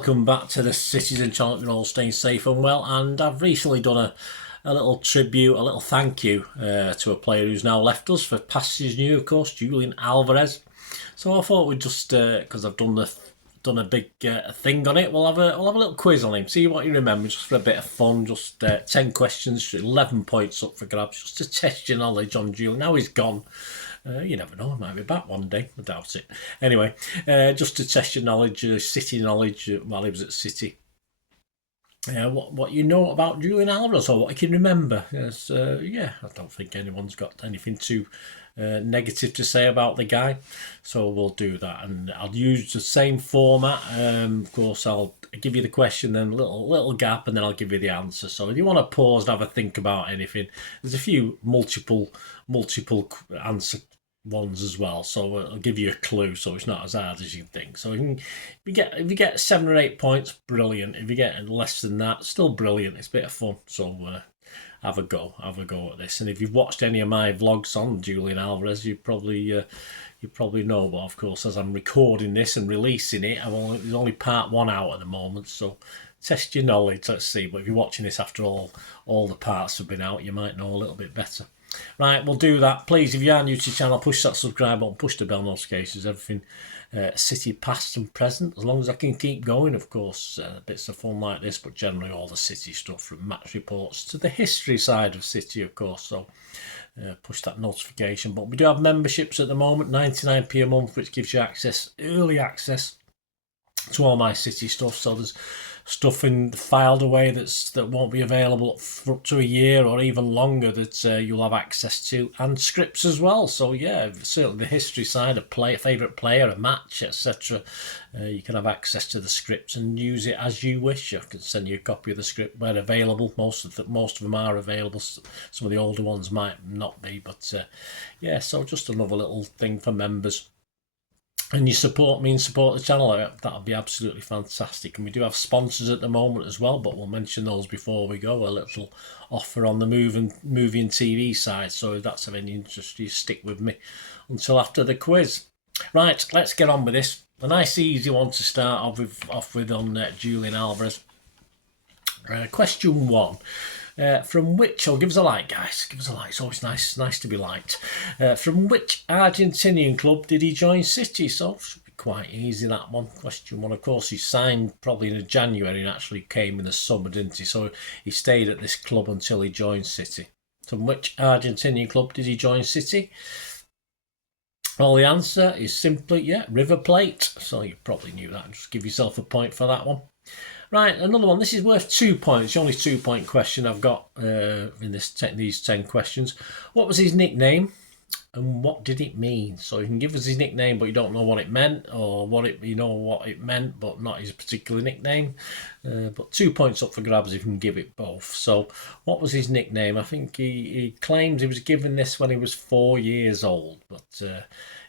welcome back to the Citizen channel. You're all staying safe and well, and I've recently done a little tribute, a little thank you to a player who's now left us for passage new, of course, Julian Alvarez. So I thought we'd just, because I've done a big thing on it, we'll have a little quiz on him, see what he remembers, just for a bit of fun. Just 10 questions, 11 points up for grabs, just to test your knowledge on Julian. Now he's gone. You never know, he might be back one day. I doubt it. Anyway, just to test your knowledge, City knowledge, while he was at City. What you know about Julian Alvarez, or what you can remember. Yes, I don't think anyone's got anything too negative to say about the guy. So we'll do that, and I'll use the same format. Of course, I'll give you the question, then a little gap, and then I'll give you the answer. So if you want to pause and have a think about anything, there's a few multiple answer ones as well, so I'll give you a clue, so it's not as hard as you think. So if you get 7 or 8 points, brilliant. If you get less than that, still brilliant. It's a bit of fun. So have a go at this. And if you've watched any of my vlogs on Julian Alvarez, you probably know. But of course, as I'm recording this and releasing it, there's only part 1 out at the moment. So test your knowledge. Let's see. But if you're watching this after all the parts have been out, you might know a little bit better. Right, we'll do that. Please, if you are new to the channel, push that subscribe button, push the bell notifications, everything City past and present, as long as I can keep going, of course. Bits of fun like this, but generally all the City stuff, from match reports to the history side of City, of course. So push that notification button. We do have memberships at the moment, 99p a month, which gives you early access to all my City stuff. So there's stuff filed away that won't be available for up to a year or even longer, that you'll have access to, and scripts as well. So yeah, certainly the history side, a favourite player, a match, etc. You can have access to the scripts and use it as you wish. I can send you a copy of the script where available. Most of them are available. Some of the older ones might not be, but yeah. So just another little thing for members. And you support me and support the channel, that'll be absolutely fantastic. And we do have sponsors at the moment as well, but we'll mention those before we go. A little offer on the movie and TV side. So if that's of any interest, you stick with me until after the quiz. Right, let's get on with this. A nice easy one to start off with on Julian Alvarez. Question 1. From which, give us a like, guys, give us a like, it's always nice to be liked. From which Argentinian club did he join City? So it should be quite easy, that one. Question 1, of course, he signed probably in January and actually came in the summer, didn't he? So he stayed at this club until he joined City. From which Argentinian club did he join City? Well, the answer is simply, River Plate. So you probably knew that. Just give yourself a point for that one. Right, another one. This is worth 2 points. The only 2-point question I've got in these 10 questions. What was his nickname, and what did it mean? So you can give us his nickname, but you don't know what it meant, or what it meant, but not his particular nickname. But 2 points up for grabs if you can give it both. So what was his nickname? I think he claims he was given this when he was 4 years old, but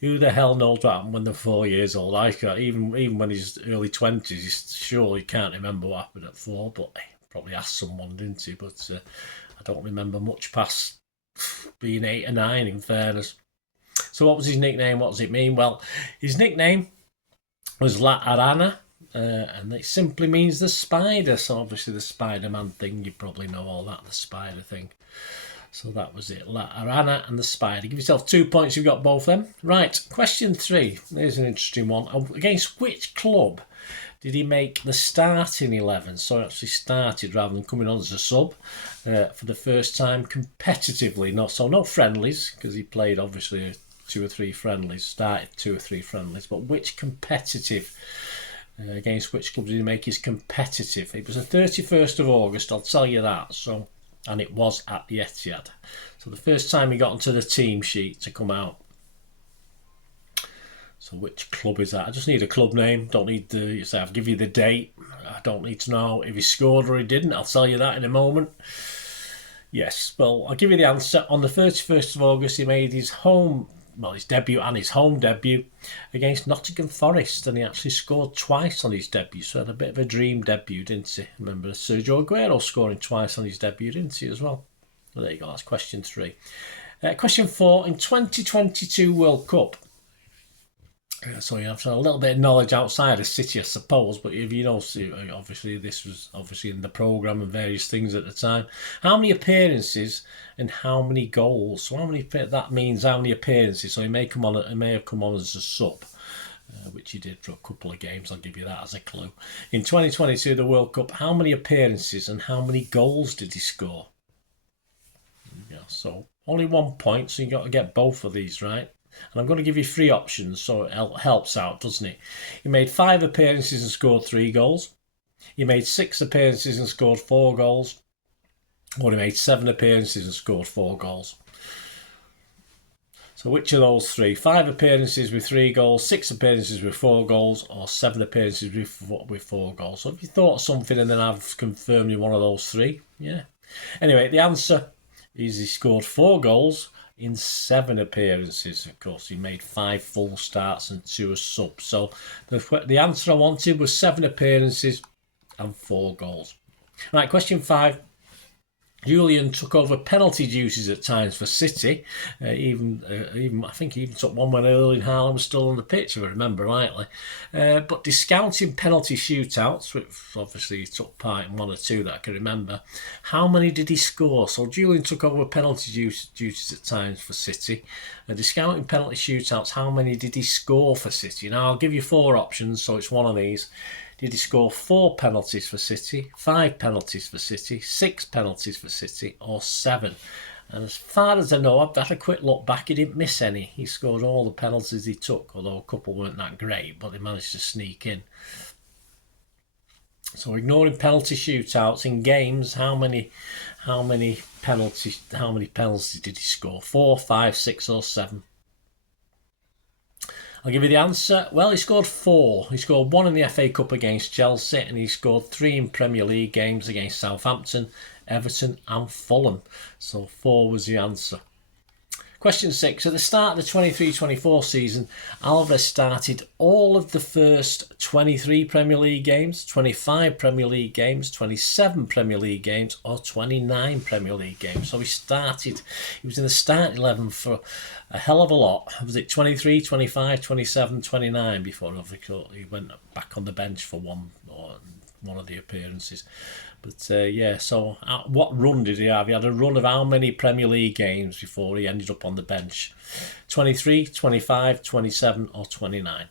who the hell knows what happened when they're 4 years old? I can't, even when he's early 20s, he surely can't remember what happened at 4, but he probably asked someone, didn't he? But I don't remember much past being 8 or 9, in fairness. So what was his nickname? What does it mean? Well, his nickname was La Arana, and it simply means the spider. So obviously the Spider-Man thing, you probably know all that, the spider thing. So that was it, La Arana and the spider. Give yourself 2 points, you've got both them. Right, question 3. Here's an interesting one. Against which club did he make the starting 11? So he actually started rather than coming on as a sub for the first time competitively. No friendlies, because he played obviously 2 or 3 friendlies, started 2 or 3 friendlies. But which competitive, against which club did he make his competitive? It was the 31st of August, I'll tell you that. So, and it was at the Etihad. So the first time he got onto the team sheet to come out. So which club is that? I just need a club name. Don't need to say I'll give you the date. I don't need to know if he scored or he didn't. I'll tell you that in a moment. Yes, well, I'll give you the answer. On the 31st of August, he made his debut and his home debut against Nottingham Forest, and he actually scored twice on his debut. So he had a bit of a dream debut, didn't he? Remember Sergio Aguero scoring twice on his debut, didn't he, as well? Well, there you go, that's question 3. Question 4, in 2022 World Cup, So you have a little bit of knowledge outside of City, I suppose. But if you know, obviously this was obviously in the programme and various things at the time. How many appearances and how many goals? So how many? That means how many appearances. So he may come on. He may have come on as a sub. Which he did for a couple of games. I'll give you that as a clue. In 2022, the World Cup, how many appearances and how many goals did he score? Yeah, so only 1 point, so you got to get both of these right. And I'm going to give you 3 options, so it helps out, doesn't it? He made 5 appearances and scored 3 goals. He made 6 appearances and scored 4 goals. Or he made 7 appearances and scored 4 goals. So which of those 3? 5 appearances with 3 goals, 6 appearances with 4 goals, or 7 appearances with 4 goals. So if you thought something and then I've confirmed you one of those 3, yeah. Anyway, the answer is he scored 4 goals in 7 appearances. Of course, he made 5 full starts and 2 as subs. So the answer I wanted was 7 appearances and 4 goals. Right, question 5. Julian took over penalty duties at times for City. Even I think he even took one when Erling Haaland was still on the pitch, if I remember rightly. But discounting penalty shootouts, which obviously he took part in 1 or 2 that I can remember, how many did he score? So Julian took over penalty duties at times for City. Discounting penalty shootouts, how many did he score for City? Now I'll give you 4 options, so it's one of these. Did he score 4 penalties for City, 5 penalties for City, 6 penalties for City, or 7? And as far as I know, I've had a quick look back, he didn't miss any. He scored all the penalties he took, although a couple weren't that great, but they managed to sneak in. So ignoring penalty shootouts in games, how many penalties did he score? 4, 5, 6, or 7? I'll give you the answer. Well, he scored 4. He scored 1 in the FA Cup against Chelsea, and he scored 3 in Premier League games against Southampton, Everton and Fulham. So 4 was the answer. Question 6. At the start of the 23-24 season, Alvarez started all of the first 23 Premier League games, 25 Premier League games, 27 Premier League games, or 29 Premier League games. So he was in the starting 11 for a hell of a lot. Was it 23, 25, 27, 29 before he went back on the bench for one of the appearances? But yeah, so what run did he have? He had a run of how many Premier League games before he ended up on the bench? 23, 25, 27 or 29?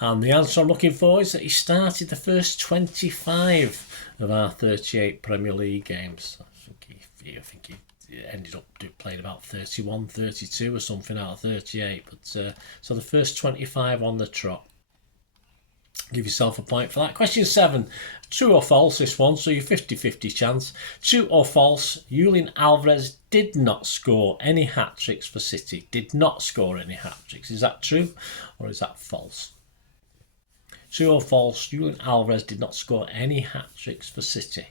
And the answer I'm looking for is that he started the first 25 of our 38 Premier League games. I think he ended up playing about 31, 32 or something out of 38. But so the first 25 on the trot. Give yourself a point for that. Question 7. True or false, this one, so your 50-50 chance. True or false, Julian Alvarez did not score any hat-tricks for City. Did not score any hat-tricks. Is that true or is that false? True or false, Julian Alvarez did not score any hat-tricks for City.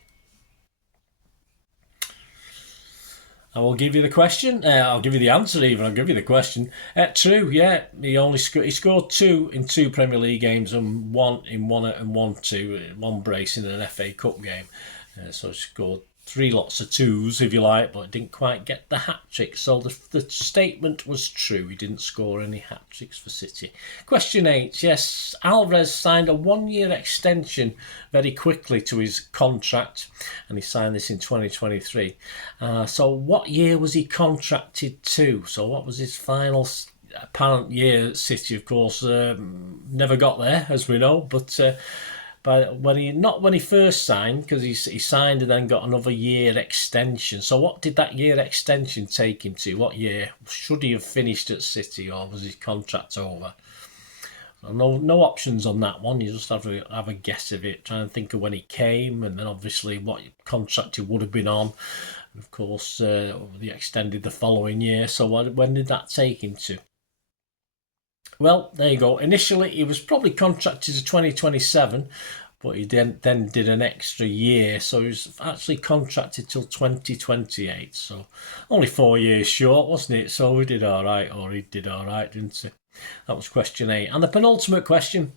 I will give you the question. I'll give you the answer even. I'll give you the question. True, yeah. He scored 2 in 2 Premier League games and 1 in 1 brace in an FA Cup game. So he scored 3 lots of 2s, if you like, but didn't quite get the hat-trick. So the statement was true. He didn't score any hat-tricks for City. Question 8. Yes, Alvarez signed a 1-year extension very quickly to his contract, and he signed this in 2023. So what year was he contracted to? So what was his final apparent year at City? Of course, never got there, as we know, but when he first signed, because he signed and then got another year extension. So what did that year extension take him to? What year should he have finished at City, or was his contract over? No options on that one. You just have a guess of it. Try and think of when he came, and then obviously what contract he would have been on. And of course, he extended the following year. So when did that take him to? Well, there you go. Initially, he was probably contracted to 2027, but he then did an extra year. So he was actually contracted till 2028. So only 4 years short, wasn't it? So he did all right, didn't he? That was question 8. And the penultimate question.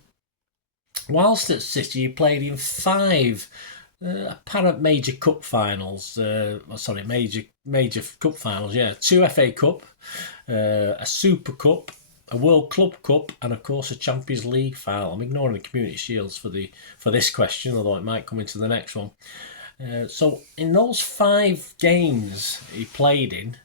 Whilst at City, he played in 5 apparent major cup finals. Major cup finals. Yeah, 2 FA Cup, a Super Cup, a World Club Cup, and of course a Champions League final. I'm ignoring the Community Shields for this question, although it might come into the next one. So in those 5 games he played in,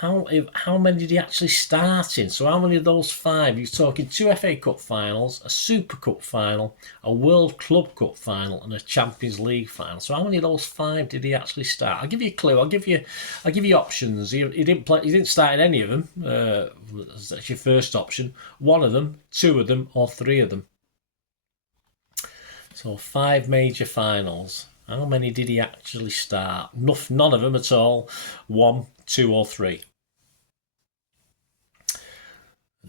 how many did he actually start in? So how many of those 5? You're talking 2 FA Cup finals, a Super Cup final, a World Club Cup final, and a Champions League final. So how many of those 5 did he actually start? I'll give you a clue. I'll give you options. He didn't play. He didn't start in any of them. That's your first option. 1 of them, 2 of them, or 3 of them. So 5 major finals. How many did he actually start? None of them at all. 1, 2, or 3.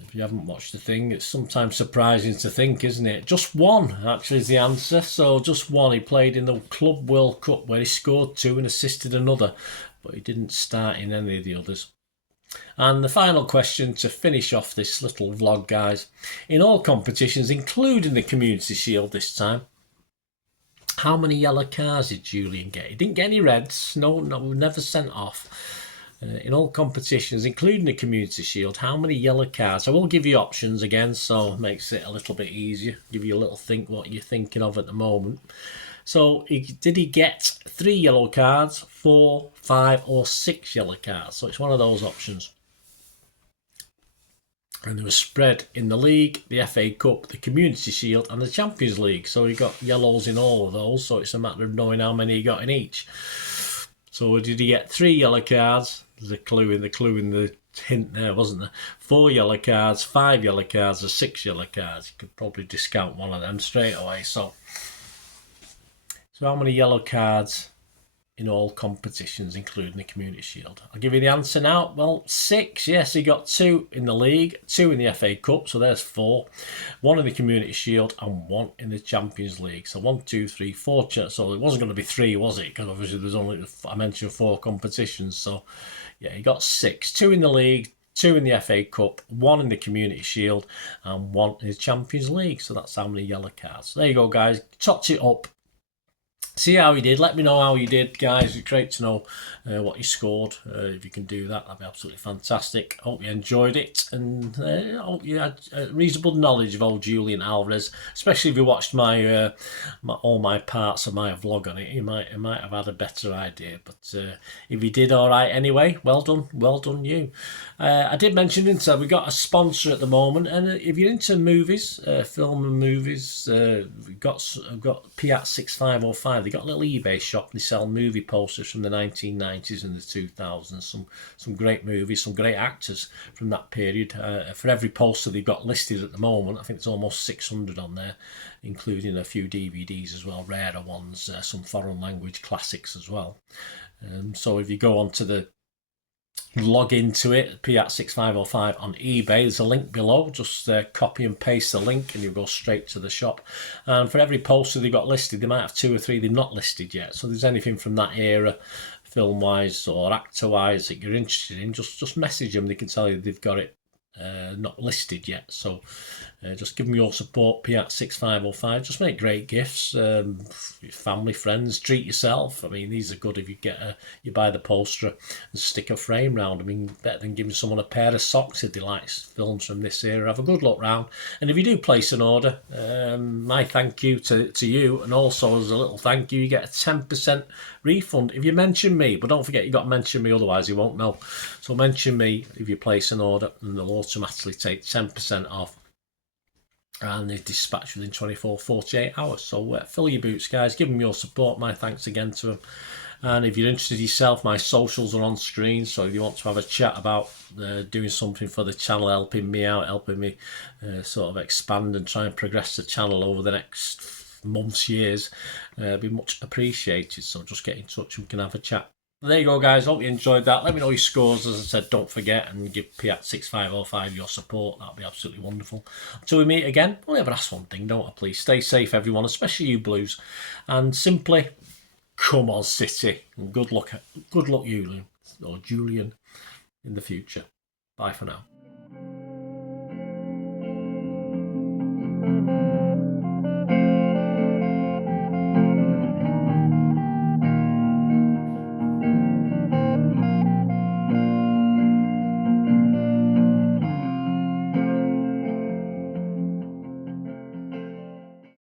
If you haven't watched the thing, it's sometimes surprising to think, isn't it? Just 1 actually is the answer. So just 1. He played in the Club World Cup where he scored 2 and assisted another, but he didn't start in any of the others. And the final question to finish off this little vlog, guys. In all competitions, including the Community Shield this time, how many yellow cards did Julian get? He didn't get any reds. No, never sent off. In all competitions, including the Community Shield, how many yellow cards? I will give you options again, so it makes it a little bit easier. Give you a little think what you're thinking of at the moment. So did he get 3 yellow cards, 4, 5, or 6 yellow cards? So it's one of those options. And they were spread in the league, the FA Cup, the Community Shield, and the Champions League. So he got yellows in all of those. So it's a matter of knowing how many he got in each. So did he get 3 yellow cards? There's a clue in the hint there, wasn't there? 4 yellow cards, 5 yellow cards, or 6 yellow cards. You could probably discount one of them straight away. So how many yellow cards in all competitions, including the Community Shield? I'll give you the answer now. Well, 6. Yes, he got 2 in the league, 2 in the FA Cup, so there's 4. 1 in the Community Shield and 1 in the Champions League. So 1, 2, 3, 4. So it wasn't going to be 3, was it? Because obviously there's only, I mentioned 4 competitions. So yeah, he got 6. 2 in the league, 2 in the FA Cup, 1 in the Community Shield, and 1 in the Champions League. So that's how many yellow cards. So there you go, guys. Topped it up. See how he did. Let me know how you did, guys. It's great to know what you scored. If you can do that, that'd be absolutely fantastic. Hope you enjoyed it, and hope you had reasonable knowledge of old Julian Alvarez. Especially if you watched all my parts of my vlog on it, you might have had a better idea. But if you did all right anyway, well done you. I did mention we got a sponsor at the moment, and if you're into movies, film and movies, we've got Kippax 6505. They got a little eBay shop. They sell movie posters from the 1990s and the 2000s. Some great movies, some great actors from that period. For every poster they've got listed at the moment, I think there's almost 600 on there, including a few DVDs as well, rarer ones, some foreign language classics as well. So if you go onto the log into it, Kippax 6505 on eBay, there's a link below. Just copy and paste the link and you'll go straight to the shop. And for every poster they've got listed, they might have 2 or 3 they've not listed yet. So if there's anything from that era, film wise or actor wise, that you're interested in, just message them. They can tell you they've got it not listed yet. So just give them your support, Kippax 6505. Just make great gifts, family, friends, treat yourself. I mean, these are good if you buy the poster and stick a frame round. I mean, better than giving someone a pair of socks if they like films from this era. Have a good look round, and if you do place an order, my thank you to you, and also as a little thank you, you get a 10% refund if you mention me. But don't forget, you got to mention me, otherwise you won't know. So mention me if you place an order, and they'll automatically take 10% off. And they dispatch within 48 hours. So fill your boots, guys. Give them your support. My thanks again to them. And if you're interested yourself, my socials are on screen. So if you want to have a chat about doing something for the channel, helping me out, helping me sort of expand and try and progress the channel over the next months, years, be much appreciated. So just get in touch and we can have a chat. There you go, guys. Hope you enjoyed that. Let me know your scores. As I said, don't forget, and give Kippax 6505 your support. That'd be absolutely wonderful. Until we meet again, I'll ever ask one thing, don't I, please? Stay safe, everyone, especially you Blues. And simply, come on, City. And good luck, Julian, in the future. Bye for now.